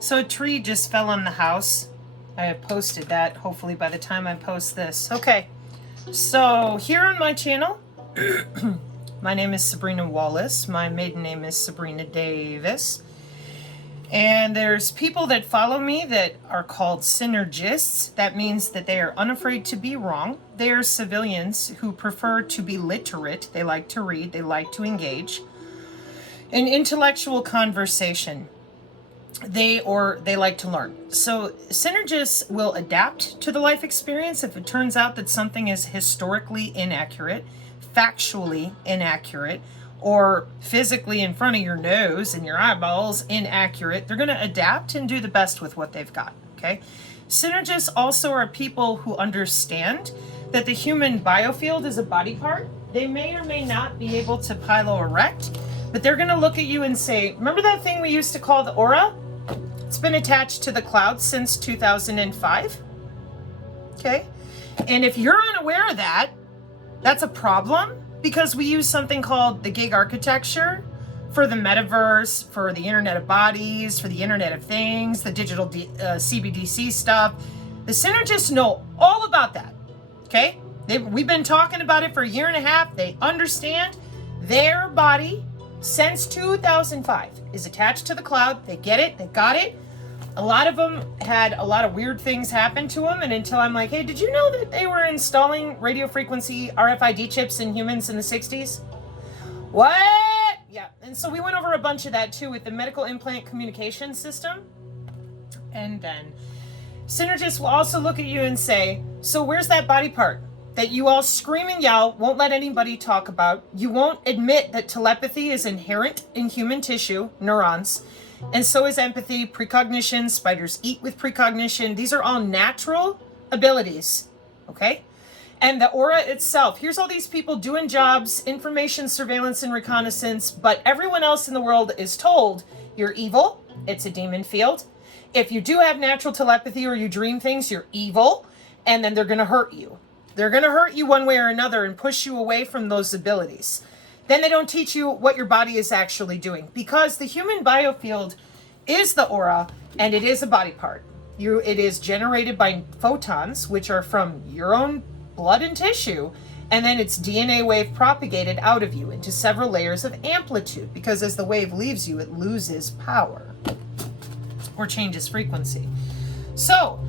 So a tree just fell on the house. I have posted that, hopefully by the time I post this. Okay, so here on my channel, my name is Sabrina Wallace. My maiden name is Sabrina Davis. And there's people that follow me that are called Synergists. That means that they are unafraid to be wrong. They are civilians who prefer to be literate. They like to read, they like to engage in intellectual conversation. They like to learn. So synergists will adapt to the life experience if it turns out that something is historically inaccurate, factually inaccurate, or physically in front of your nose and your eyeballs inaccurate. They're going to adapt and do the best with what they've got. Okay. Synergists also are people who understand that the human biofield is a body part. They may or may not be able to piloerect, but they're going to look at you and say, remember that thing we used to call the aura? It's been attached to the cloud since 2005. Okay. And if you're unaware of that, that's a problem, because we use something called the gig architecture for the metaverse, for the Internet of Bodies, for the Internet of Things, the digital CBDC stuff. The synergists know all about that. Okay. We've been talking about it for a year and a half. They understand their body since 2005 is attached to the cloud. They get it. They got it. A lot of them had a lot of weird things happen to them. And until I'm like, hey, did you know that they were installing radio frequency RFID chips in humans in the 60s? What? Yeah. And so we went over a bunch of that too with the medical implant communication system. And then synergists will also look at you and say, so where's that body part that you all scream and yell, won't let anybody talk about? You won't admit that telepathy is inherent in human tissue, neurons, and so is empathy, precognition. Spiders eat with precognition. These are all natural abilities, okay? And the aura itself, here's all these people doing jobs, information, surveillance, and reconnaissance, but everyone else in the world is told, you're evil, it's a demon field. If you do have natural telepathy or you dream things, you're evil, and then they're gonna hurt you. They're going to hurt you one way or another and push you away from those abilities. Then they don't teach you what your body is actually doing, because the human biofield is the aura and it is a body part. It is generated by photons, which are from your own blood and tissue, and then it's DNA wave propagated out of you into several layers of amplitude, because as the wave leaves you, it loses power or changes frequency. So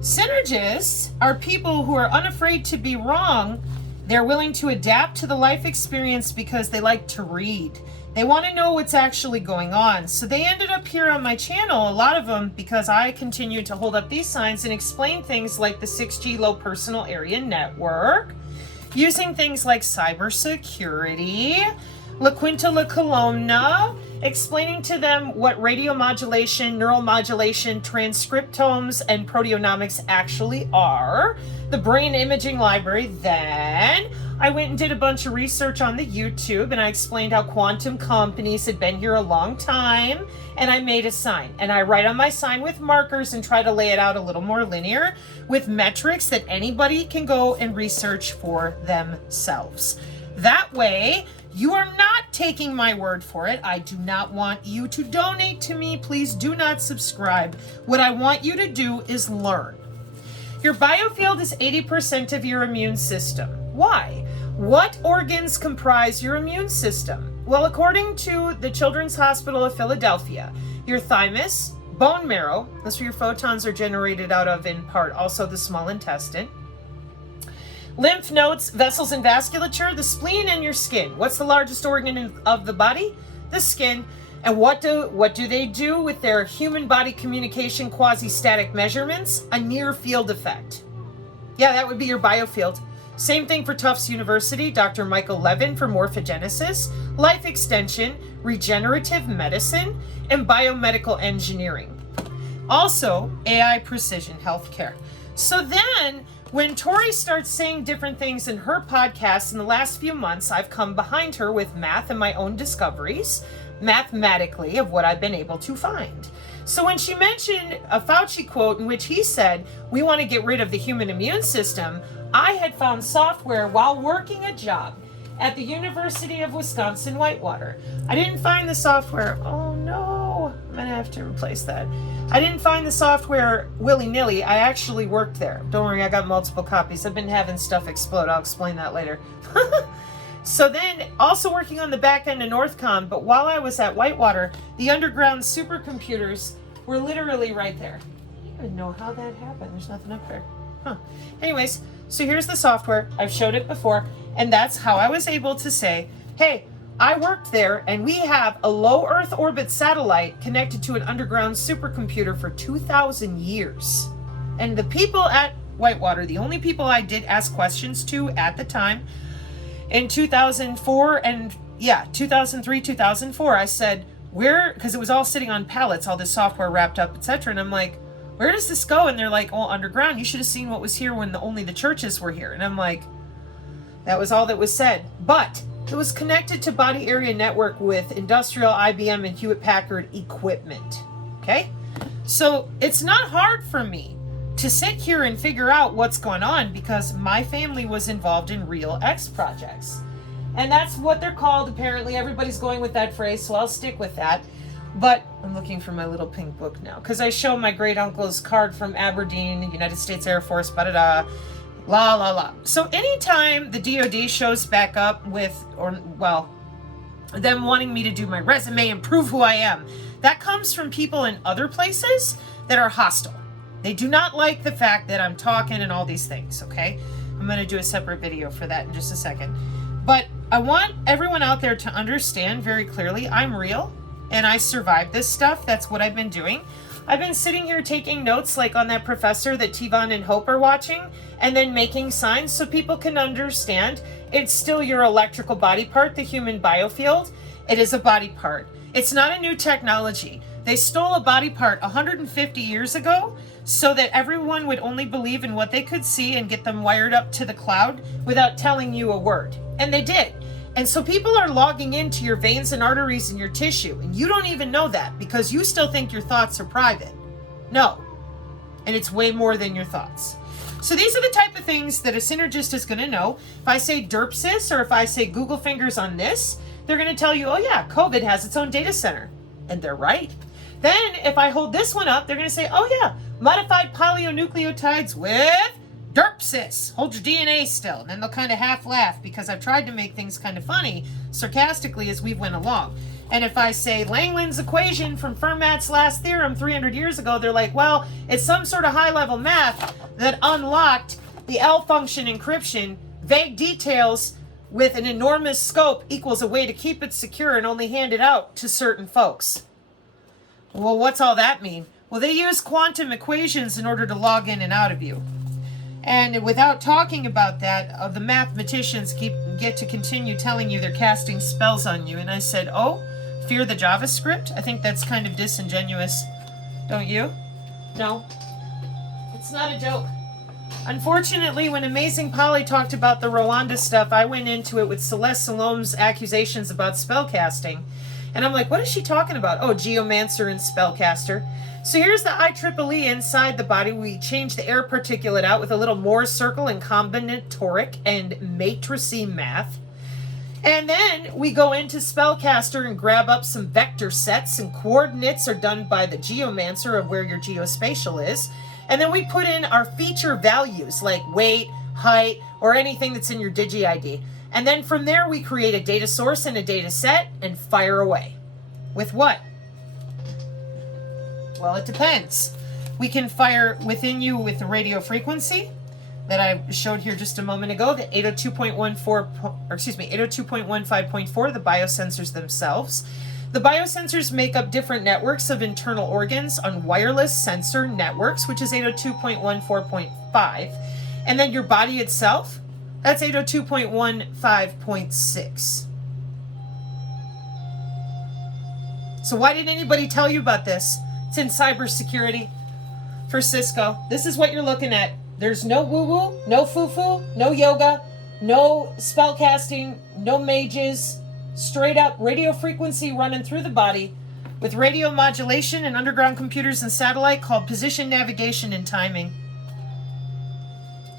synergists are people who are unafraid to be wrong. They're willing to adapt to the life experience because they like to read. They want to know what's actually going on. So they ended up here on my channel, a lot of them, because I continue to hold up these signs and explain things like the 6G low personal area network, using things like cybersecurity, La Quinta La Columna, explaining to them what radiomodulation, neuromodulation, transcriptomes, and proteomics actually are, the brain imaging library. Then I went and did a bunch of research on the YouTube, and I explained how quantum companies had been here a long time, and I made a sign. And I write on my sign with markers and try to lay it out a little more linear with metrics that anybody can go and research for themselves. That way, you are not taking my word for it. I do not want you to donate to me. Please do not subscribe. What I want you to do is learn. Your biofield is 80% of your immune system. Why? What organs comprise your immune system? Well, according to the Children's Hospital of Philadelphia, your thymus, bone marrow, that's where your photons are generated out of in part, also the small intestine, lymph nodes, vessels and vasculature, the spleen, and your skin. What's the largest organ of the body? The skin. And what do they do with their human body communication quasi-static measurements? A near field effect. Yeah, that would be your biofield. Same thing for Tufts University, Dr. Michael Levin for morphogenesis, life extension, regenerative medicine, and biomedical engineering. Also, AI precision healthcare. So then, when Tori starts saying different things in her podcast in the last few months, I've come behind her with math and my own discoveries, mathematically, of what I've been able to find. So when she mentioned a Fauci quote in which he said, we want to get rid of the human immune system, I had found software while working a job at the University of Wisconsin-Whitewater. I didn't find the software. Oh no. I'm gonna have to replace that. I didn't find the software willy-nilly. I actually worked there. Don't worry, I got multiple copies. I've been having stuff explode. I'll explain that later. So then, also working on the back end of Northcom, but while I was at Whitewater, the underground supercomputers were literally right there. I don't even know how that happened. There's nothing up there. Huh. Anyways, so here's the software. I've showed it before, and that's how I was able to say, hey, I worked there, and we have a low Earth orbit satellite connected to an underground supercomputer for 2,000 years. And the people at Whitewater, the only people I did ask questions to at the time, in 2004 and 2003, 2004, I said, where, because it was all sitting on pallets, all this software wrapped up, etc. And I'm like, where does this go? And they're like, oh, underground. You should have seen what was here when only the churches were here. And I'm like, that was all that was said. But it was connected to body area network with industrial IBM and Hewlett Packard equipment. Okay? So it's not hard for me to sit here and figure out what's going on because my family was involved in real X projects. And that's what they're called. Apparently everybody's going with that phrase, so I'll stick with that. But I'm looking for my little pink book now because I show my great uncle's card from Aberdeen, United States Air Force, la la la. So anytime the DoD shows back up with, them wanting me to do my resume and prove who I am, that comes from people in other places that are hostile. They do not like the fact that I'm talking and all these things, okay? I'm going to do a separate video for that in just a second. But I want everyone out there to understand very clearly I'm real and I survived this stuff. That's what I've been doing. I've been sitting here taking notes like on that professor that Tivon and Hope are watching and then making signs so people can understand it's still your electrical body part, the human biofield. It is a body part. It's not a new technology. They stole a body part 150 years ago so that everyone would only believe in what they could see and get them wired up to the cloud without telling you a word. And they did. And so people are logging into your veins and arteries and your tissue, and you don't even know that because you still think your thoughts are private. No. And it's way more than your thoughts. So these are the type of things that a synergist is going to know. If I say derpsis or if I say Google fingers on this, they're going to tell you, oh yeah, COVID has its own data center. And they're right. Then if I hold this one up, they're going to say, oh yeah, modified polynucleotides with derpsis. Hold your DNA still. And then they'll kind of half laugh because I've tried to make things kind of funny, sarcastically as we went along. And if I say Langland's equation from Fermat's last theorem 300 years ago, they're like, well, it's some sort of high-level math that unlocked the L function encryption, vague details with an enormous scope equals a way to keep it secure and only hand it out to certain folks. Well, what's all that mean? Well, they use quantum equations in order to log in and out of you. And without talking about that, the mathematicians get to continue telling you they're casting spells on you. And I said, oh, fear the JavaScript? I think that's kind of disingenuous. Don't you? No. It's not a joke. Unfortunately, when Amazing Polly talked about the Rwanda stuff, I went into it with Celeste Salome's accusations about spellcasting. And I'm like, what is she talking about? Oh, geomancer and spellcaster. So here's the IEEE inside the body. We change the air particulate out with a little Moore circle and combinatoric and matricy math. And then we go into spellcaster and grab up some vector sets, and coordinates are done by the geomancer of where your geospatial is. And then we put in our feature values like weight, height, or anything that's in your DigiID. And then from there we create a data source and a data set and fire away. With what? Well, it depends. We can fire within you with the radio frequency that I showed here just a moment ago, the 802.15.4, the biosensors themselves. The biosensors make up different networks of internal organs on wireless sensor networks, which is 802.14.5. And then your body itself, that's 802.15.6. So why didn't anybody tell you about this? It's in cybersecurity for Cisco. This is what you're looking at. There's no woo-woo, no foo-foo, no yoga, no spellcasting, no mages. Straight up radio frequency running through the body with radio modulation and underground computers and satellite called position navigation and timing.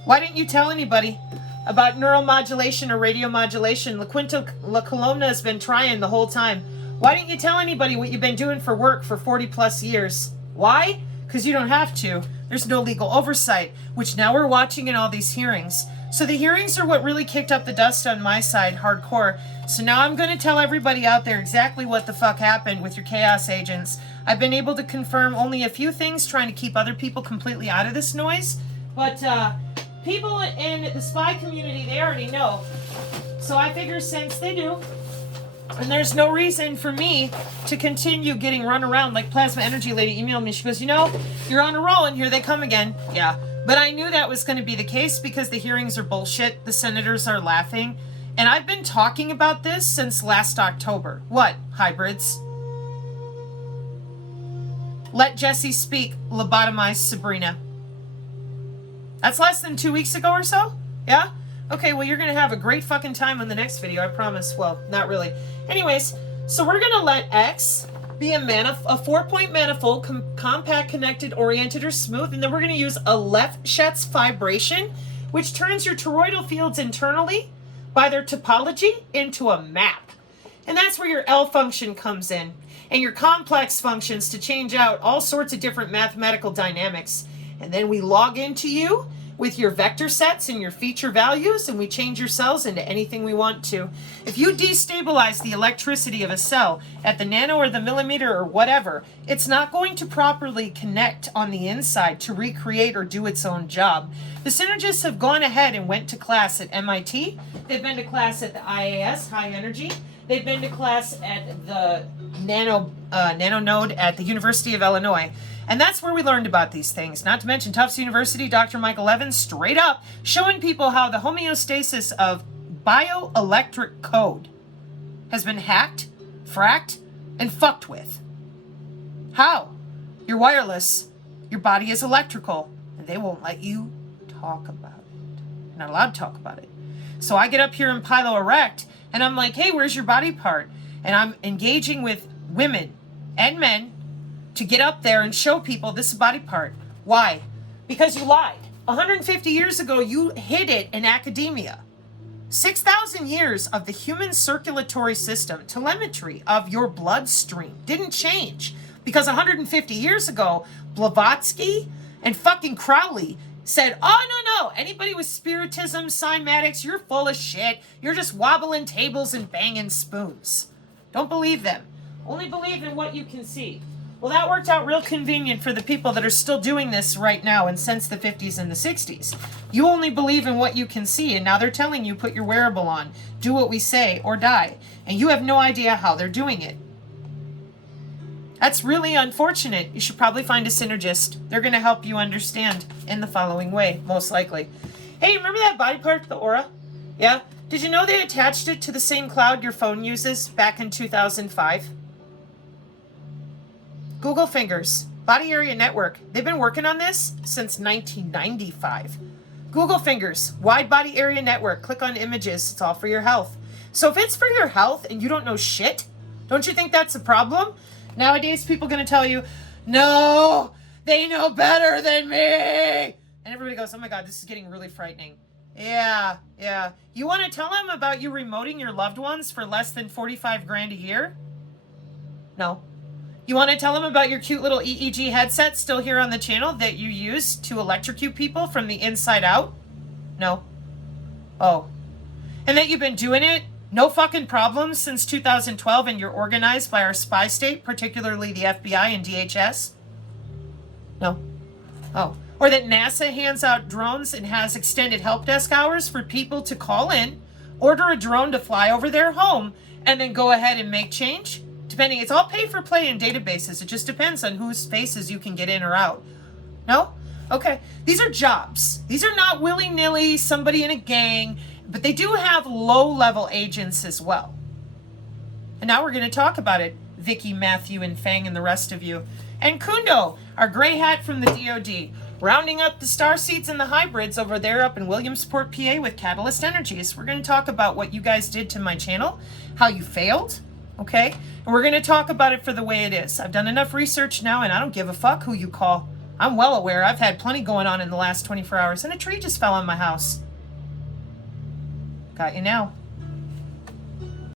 Why didn't you tell anybody about neural modulation or radio modulation? La Colomna has been trying the whole time. Why didn't you tell anybody what you've been doing for work for 40 plus years? Why? Because you don't have to. There's no legal oversight, which now we're watching in all these hearings. So the hearings are what really kicked up the dust on my side, hardcore. So now I'm going to tell everybody out there exactly what the fuck happened with your chaos agents. I've been able to confirm only a few things, trying to keep other people completely out of this noise. But people in the spy community, they already know. So I figure since they do, and there's no reason for me to continue getting run around like Plasma Energy Lady emailed me. She goes, you know, you're on a roll and here they come again. Yeah. But I knew that was going to be the case because the hearings are bullshit. The senators are laughing. And I've been talking about this since last October. What? Hybrids? Let Jesse speak. Lobotomize Sabrina. That's less than 2 weeks ago or so? Yeah? Okay, well, you're going to have a great fucking time on the next video, I promise. Well, not really. Anyways, so we're going to let X be a 4-point manifold, compact, connected, oriented, or smooth, and then we're going to use a Lefschetz vibration, which turns your toroidal fields internally by their topology into a map. And that's where your L function comes in, and your complex functions to change out all sorts of different mathematical dynamics. And then we log into you with your vector sets and your feature values, and we change your cells into anything we want to. If you destabilize the electricity of a cell at the nano or the millimeter or whatever, it's not going to properly connect on the inside to recreate or do its own job. The Synergists have gone ahead and went to class at MIT. They've been to class at the IAS, High Energy. They've been to class at the nano node at the University of Illinois. And that's where we learned about these things. Not to mention Tufts University, Dr. Michael Evans, straight up showing people how the homeostasis of bioelectric code has been hacked, fracked, and fucked with. How? You're wireless. Your body is electrical. And they won't let you talk about it. You're not allowed to talk about it. So I get up here in Pilo Erect, and I'm like, hey, where's your body part? And I'm engaging with women and men to get up there and show people this is a body part. Why? Because you lied. 150 years ago, you hid it in academia. 6,000 years of the human circulatory system, telemetry of your bloodstream didn't change. Because 150 years ago, Blavatsky and fucking Crowley said, oh, no, anybody with spiritism, cymatics, you're full of shit. You're just wobbling tables and banging spoons. Don't believe them. Only believe in what you can see. Well, that worked out real convenient for the people that are still doing this right now and since the 50s and the 60s. You only believe in what you can see, and now they're telling you put your wearable on, do what we say, or die. And you have no idea how they're doing it. That's really unfortunate. You should probably find a synergist. They're going to help you understand in the following way, most likely. Hey, remember that body part, the aura? Yeah? Did you know they attached it to the same cloud your phone uses back in 2005? Google Fingers, Body Area Network. They've been working on this since 1995. Google Fingers, Wide Body Area Network. Click on images. It's all for your health. So if it's for your health and you don't know shit, don't you think that's a problem? Nowadays, people are going to tell you, no, they know better than me. And everybody goes, oh my God, this is getting really frightening. Yeah. You want to tell them about you remoting your loved ones for less than 45 grand a year? No. You want to tell them about your cute little EEG headset still here on the channel that you use to electrocute people from the inside out? No. Oh. And that you've been doing it, no fucking problems, since 2012, and you're organized by our spy state, particularly the FBI and DHS? No. Oh. Or that NASA hands out drones and has extended help desk hours for people to call in, order a drone to fly over their home, and then go ahead and make change? Depending, it's all pay for play in databases. It just depends on whose faces you can get in or out. No? Okay. These are jobs. These are not willy-nilly, somebody in a gang, but they do have low-level agents as well. And now we're going to talk about it. Vicky, Matthew, and Fang, and the rest of you. And Kundo, our gray hat from the DOD, rounding up the star seeds and the hybrids over there up in Williamsport, PA with Catalyst Energies. We're going to talk about what you guys did to my channel, how you failed, okay? And we're going to talk about it for the way it is. I've done enough research now, and I don't give a fuck who you call. I'm well aware. I've had plenty going on in the last 24 hours, and a tree just fell on my house. Got you now.